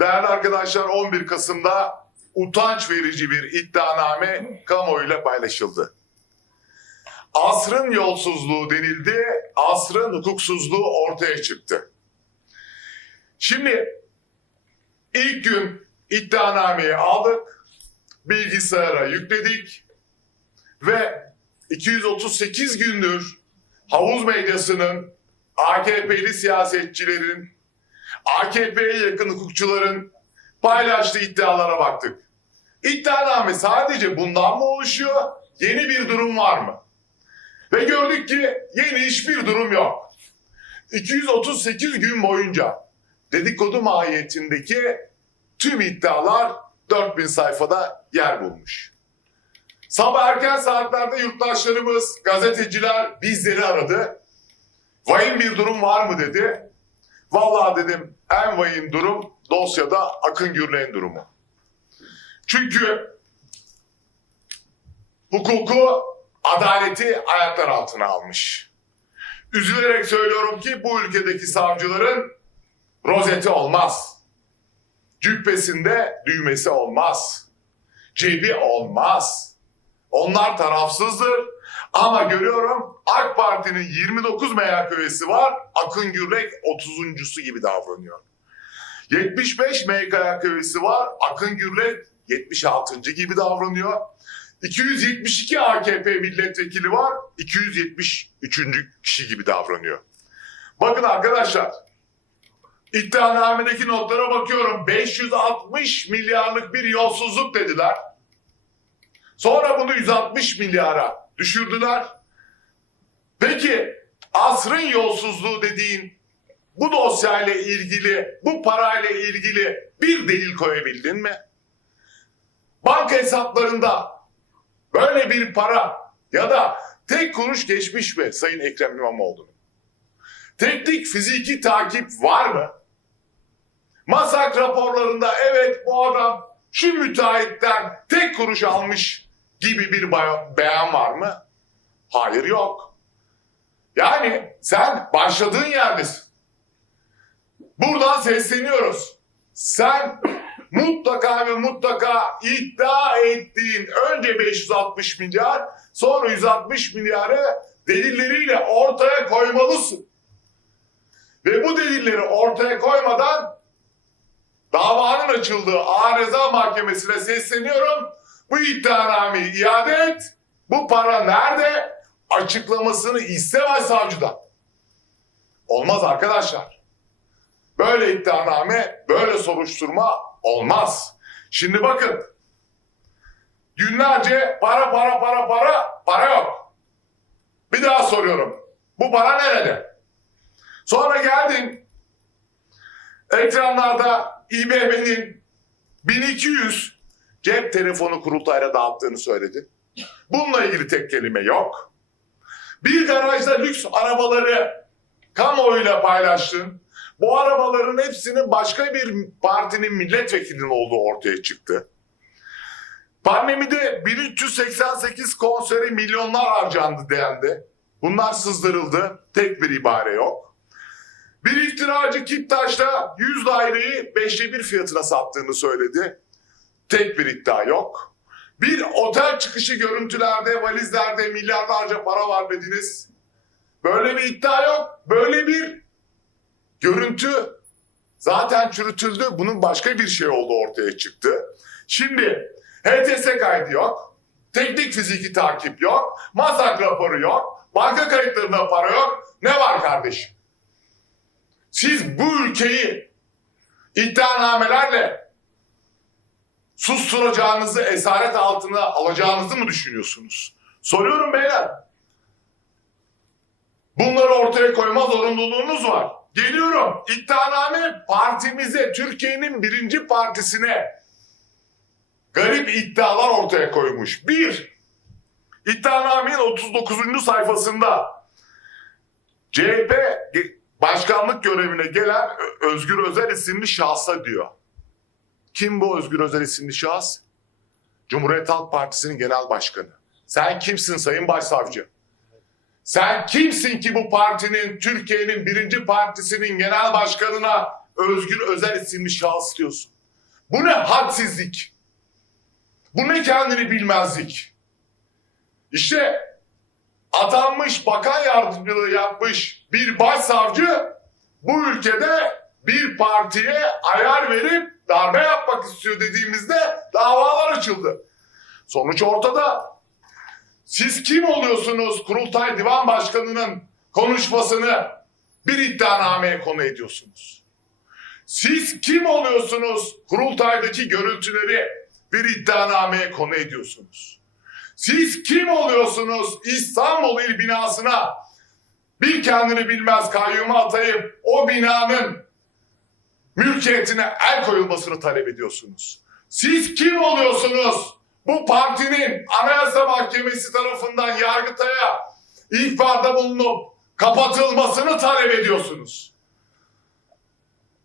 Değerli arkadaşlar 11 Kasım'da utanç verici bir iddianame kamuoyuyla paylaşıldı. Asrın yolsuzluğu denildi, asrın hukuksuzluğu ortaya çıktı. Şimdi ilk gün iddianameyi aldık, bilgisayara yükledik ve 238 gündür havuz medyasının, AKP'li siyasetçilerin, AKP'ye yakın hukukçuların paylaştığı iddialara baktık. İddianame sadece bundan mı oluşuyor? Yeni bir durum var mı? Ve gördük ki yeni hiçbir durum yok. 238 gün boyunca dedikodu mahiyetindeki tüm iddialar 4000 sayfada yer bulmuş. Sabah erken saatlerde yurttaşlarımız, gazeteciler bizleri aradı. Vahim bir durum var mı dedi. Vallahi dedim en vahim durum dosyada Akın Gürlek'in durumu. Çünkü hukuku, adaleti ayaklar altına almış. Üzülerek söylüyorum ki bu ülkedeki savcıların rozeti olmaz. Cübbesinde düğmesi olmaz. Cebi olmaz. Onlar tarafsızdır. Ama görüyorum AK Parti'nin 29 MHK'si var. Akın Gürlek 30.sü gibi davranıyor. 75 MKYK'si var. Akın Gürlek 76. gibi davranıyor. 272 AKP milletvekili var. 273. kişi gibi davranıyor. Bakın arkadaşlar. İddianamedeki notlara bakıyorum. 560 milyarlık bir yolsuzluk dediler. Sonra bunu 160 milyara düşürdüler. Peki asrın yolsuzluğu dediğin bu dosyayla ilgili, bu parayla ilgili bir delil koyabildin mi? Banka hesaplarında böyle bir para ya da tek kuruş geçmiş mi Sayın Ekrem İmamoğlu'nun? Teknik fiziki takip var mı? Masak raporlarında evet bu adam şu müteahhitten tek kuruş almış gibi bir beyan var mı? Hayır yok. Yani sen başladığın yerdesin. Buradan sesleniyoruz. Sen mutlaka ve mutlaka iddia ettiğin önce 560 milyar sonra 160 milyarı delilleriyle ortaya koymalısın. Ve bu delilleri ortaya koymadan davanın açıldığı Ağır Ceza Mahkemesi'ne sesleniyorum. Bu iddianameyi iade et. Bu para nerede? Açıklamasını istemez savcıdan. Olmaz arkadaşlar. Böyle iddianame, böyle soruşturma olmaz. Şimdi bakın. Günlerce para para para para para yok. Bir daha soruyorum. Bu para nerede? Sonra geldin. Ekranlarda İBB'nin 1200 cep telefonu kurultayla dağıttığını söyledi. Bununla ilgili tek kelime yok. Bir garajda lüks arabaları kamuoyuyla paylaştın. Bu arabaların hepsinin başka bir partinin milletvekilinin olduğu ortaya çıktı. Pandemide 1388 konseri milyonlar harcandı dendi. Bunlar sızdırıldı. Tek bir ibare yok. Bir iftiracı Kiptaş'ta 100 daireyi 5'te 1 fiyatına sattığını söyledi. Tek bir iddia yok. Bir otel çıkışı görüntülerde, valizlerde milyarlarca para var dediniz. Böyle bir iddia yok. Böyle bir görüntü zaten çürütüldü. Bunun başka bir şey oldu ortaya çıktı. Şimdi HTS kaydı yok. Teknik fiziki takip yok. Masak raporu yok. Banka kayıtlarında para yok. Ne var kardeşim? Siz bu ülkeyi iddianamelerle susturacağınızı, esaret altına alacağınızı mı düşünüyorsunuz? Soruyorum beyler. Bunları ortaya koyma zorunluluğunuz var. Geliyorum. İddianame partimize, Türkiye'nin birinci partisine garip iddialar ortaya koymuş. Bir, iddianamenin 39. sayfasında CHP başkanlık görevine gelen Özgür Özel isimli şahsa diyor. Kim bu Özgür Özel isimli şahıs? Cumhuriyet Halk Partisi'nin genel başkanı. Sen kimsin sayın başsavcı? Sen kimsin ki bu partinin, Türkiye'nin birinci partisinin genel başkanına Özgür Özel isimli şahıs diyorsun. Bu ne hadsizlik? Bu ne kendini bilmezlik? İşte atanmış bakan yardımcılığı yapmış bir başsavcı bu ülkede bir partiye ayar verip darbe yapmak istiyor dediğimizde davalar açıldı. Sonuç ortada. Siz kim oluyorsunuz Kurultay Divan Başkanı'nın konuşmasını bir iddianameye konu ediyorsunuz? Siz kim oluyorsunuz kurultaydaki görüntüleri bir iddianameye konu ediyorsunuz? Siz kim oluyorsunuz İstanbul İl binasına bir kendini bilmez kayyumu atayıp o binanın mülkiyetine el koyulmasını talep ediyorsunuz? Siz kim oluyorsunuz? Bu partinin Anayasa Mahkemesi tarafından Yargıtay'a ihbarda bulunup kapatılmasını talep ediyorsunuz.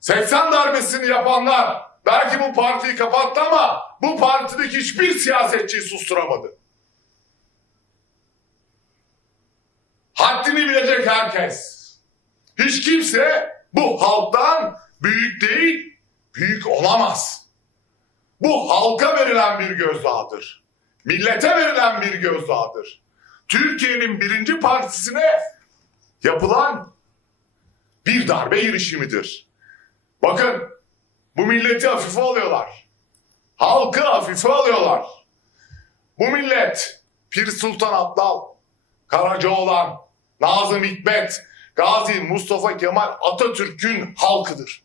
80 darbesini yapanlar belki bu partiyi kapattı ama bu partideki hiçbir siyasetçiyi susturamadı. Haddini bilecek herkes. Hiç kimse bu halktan büyük değil, büyük olamaz. Bu halka verilen bir gözdağıdır. Millete verilen bir gözdağıdır. Türkiye'nin birinci partisine yapılan bir darbe girişimidir. Bakın bu milleti hafife alıyorlar. Halkı hafife alıyorlar. Bu millet Pir Sultan Abdal, Karacaoğlan, Nazım Hikmet, Gazi Mustafa Kemal Atatürk'ün halkıdır.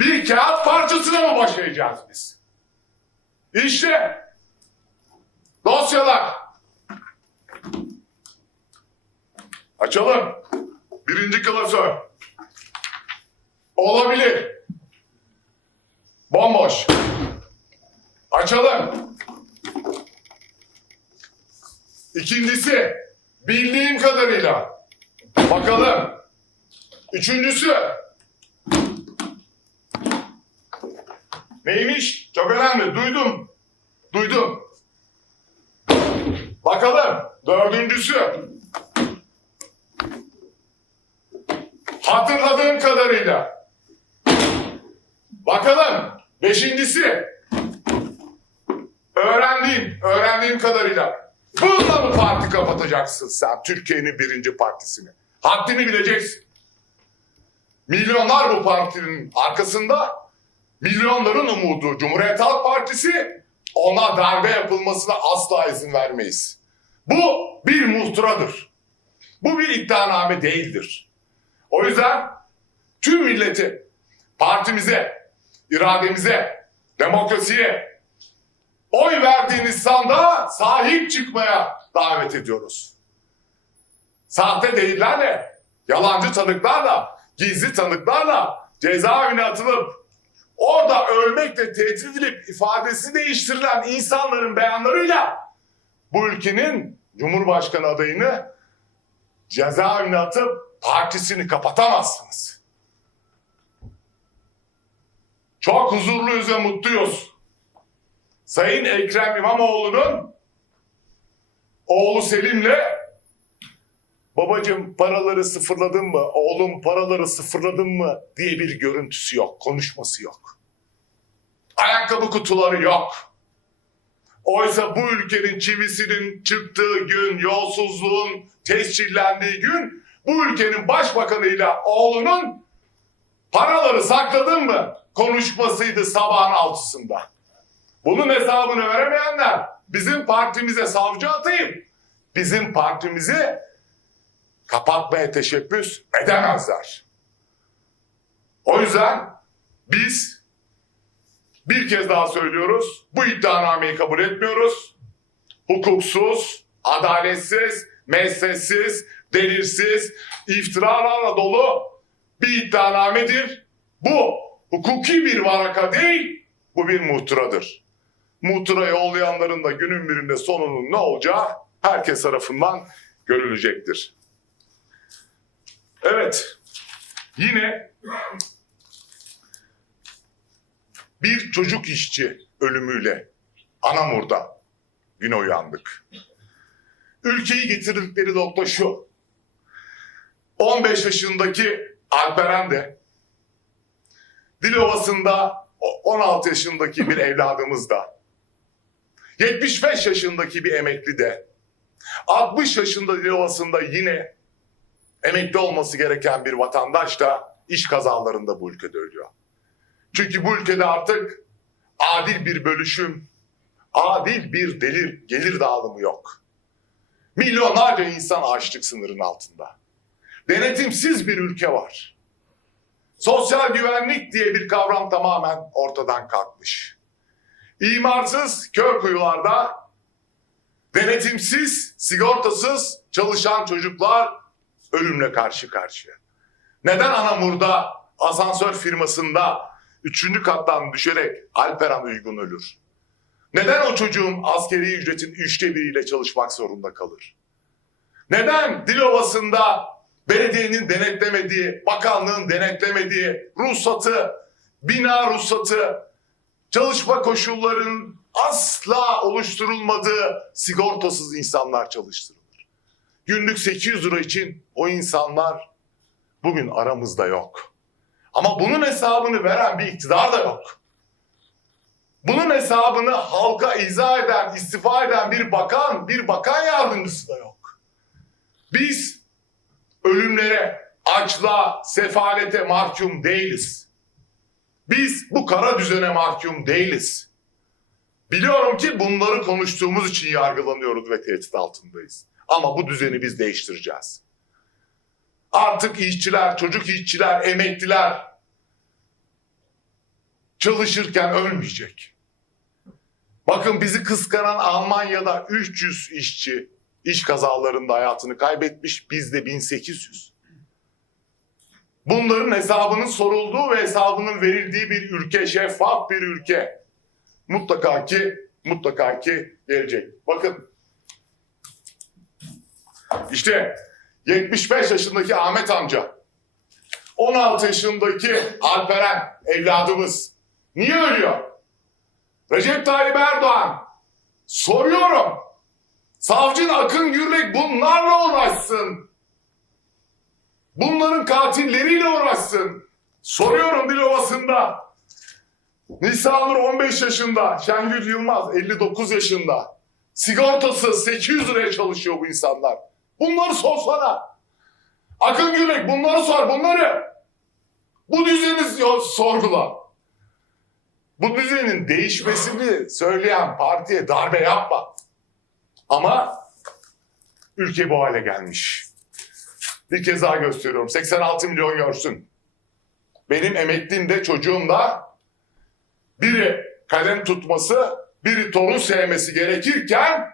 Bir kağıt parçasına mı başlayacağız biz? İşte dosyalar. Açalım. Birinci klasör. Olabilir. Bomboş. Açalım. İkincisi, bildiğim kadarıyla. Bakalım. Üçüncüsü. Neymiş? Çok önemli. Duydum. Duydum. Bakalım. Dördüncüsü. Hatırladığım kadarıyla. Bakalım. Beşincisi. Öğrendiğim, öğrendiğim kadarıyla. Bununla mı parti kapatacaksın sen Türkiye'nin birinci partisini? Haddini bileceksin. Milyonlar bu partinin arkasında. Milyonların umudu Cumhuriyet Halk Partisi. Ona darbe yapılmasına asla izin vermeyiz. Bu bir muhtıradır. Bu bir iddianame değildir. O yüzden tüm milleti partimize, irademize, demokrasiye, oy verdiğiniz sandığa sahip çıkmaya davet ediyoruz. Sahte değillerle, yalancı tanıklarla, gizli tanıklarla cezaevine atılıp orada ölmekle tehdit edilip ifadesi değiştirilen insanların beyanlarıyla bu ülkenin Cumhurbaşkanı adayını cezaevine atıp partisini kapatamazsınız. Çok huzurluyuz ve mutluyuz. Sayın Ekrem İmamoğlu'nun oğlu Selim'le babacım paraları sıfırladın mı, oğlum paraları sıfırladın mı diye bir görüntüsü yok, konuşması yok. Ayakkabı kutuları yok. Oysa bu ülkenin çivisinin çıktığı gün, yolsuzluğun tescillendiği gün bu ülkenin başbakanıyla oğlunun paraları sakladın mı konuşmasıydı sabahın altısında. Bunun hesabını veremeyenler bizim partimize savcı atayım. Bizim partimizi kapatmaya teşebbüs edemezler. O yüzden biz bir kez daha söylüyoruz. Bu iddianameyi kabul etmiyoruz. Hukuksuz, adaletsiz, mesnetsiz, delirsiz, iftiralarla dolu bir iddianamedir. Bu hukuki bir varaka değil, bu bir muhtıradır. Muhtıra yollayanların da günün birinde sonunun ne olacağı herkes tarafından görülecektir. Evet, yine bir çocuk işçi ölümüyle Anamur'da güne uyandık. Ülkeyi getirdikleri nokta şu. 15 yaşındaki Alperen de Dilovası'nda o- 16 yaşındaki bir evladımız da, 75 yaşındaki bir emekli de, 60 yaşında Dilovası'nda yine emekli olması gereken bir vatandaş da iş kazalarında bu ülkede ölüyor. Çünkü bu ülkede artık adil bir bölüşüm, adil bir delir, gelir dağılımı yok. Milyonlarca insan açlık sınırının altında. Denetimsiz bir ülke var. Sosyal güvenlik diye bir kavram tamamen ortadan kalkmış. İmarsız kör kuyularda denetimsiz, sigortasız çalışan çocuklar ölümle karşı karşıya. Neden Anamur'da asansör firmasında üçüncü kattan düşerek Alperen Uygun ölür? Neden o çocuğun askeri ücretin üçte biriyle çalışmak zorunda kalır? Neden Dilovası'nda belediyenin denetlemediği, bakanlığın denetlemediği ruhsatı, bina ruhsatı, çalışma koşullarının asla oluşturulmadığı sigortasız insanlar çalıştırılır? Günlük 800 lira için o insanlar bugün aramızda yok. Ama bunun hesabını veren bir iktidar da yok. Bunun hesabını halka izah eden, istifa eden bir bakan, bir bakan yardımcısı da yok. Biz ölümlere, açlığa, sefalete mahkum değiliz. Biz bu kara düzene mahkum değiliz. Biliyorum ki bunları konuştuğumuz için yargılanıyoruz ve tehdit altındayız. Ama bu düzeni biz değiştireceğiz. Artık işçiler, çocuk işçiler, emekliler çalışırken ölmeyecek. Bakın bizi kıskanan Almanya'da 300 işçi iş kazalarında hayatını kaybetmiş, bizde 1800. Bunların hesabının sorulduğu ve hesabının verildiği bir ülke, şeffaf bir ülke. Mutlaka ki, mutlaka ki gelecek. Bakın. İşte 75 yaşındaki Ahmet amca, 16 yaşındaki Alperen evladımız niye ölüyor? Recep Tayyip Erdoğan soruyorum. Savcın Akın Gürlek bunlarla uğraşsın. Bunların katilleriyle uğraşsın. Soruyorum Dilovası'nda. Nisanur 15 yaşında, Şengül Yılmaz 59 yaşında. Sigortası 800 liraya çalışıyor bu insanlar. Bunları sorsana. Akın Gürlek bunları sor bunları. Bu düzeni sorgula. Bu düzenin değişmesini söyleyen partiye darbe yapma. Ama ülke bu hale gelmiş. Bir kez daha gösteriyorum. 86 milyon görsün. Benim emeklim de çocuğum da biri kalem tutması, biri torun sevmesi gerekirken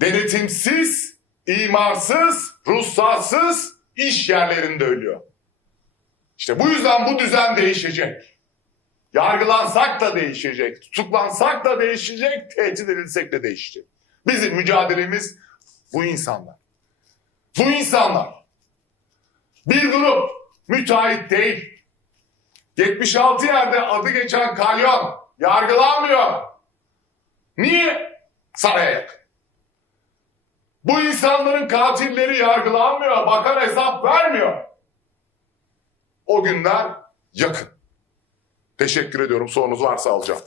denetimsiz, imarsız, ruhsatsız iş yerlerinde ölüyor. İşte bu yüzden bu düzen değişecek. Yargılansak da değişecek, tutuklansak da değişecek, tehdit edilsek de değişecek. Bizim mücadelemiz bu insanlar. Bu insanlar. Bir grup müteahhit değil. 76 yerde adı geçen kalyon yargılanmıyor. Niye? Saraya yakın. Bu insanların katilleri yargılanmıyor, bakan hesap vermiyor. O günler yakın. Teşekkür ediyorum. Sorunuz varsa alacağım.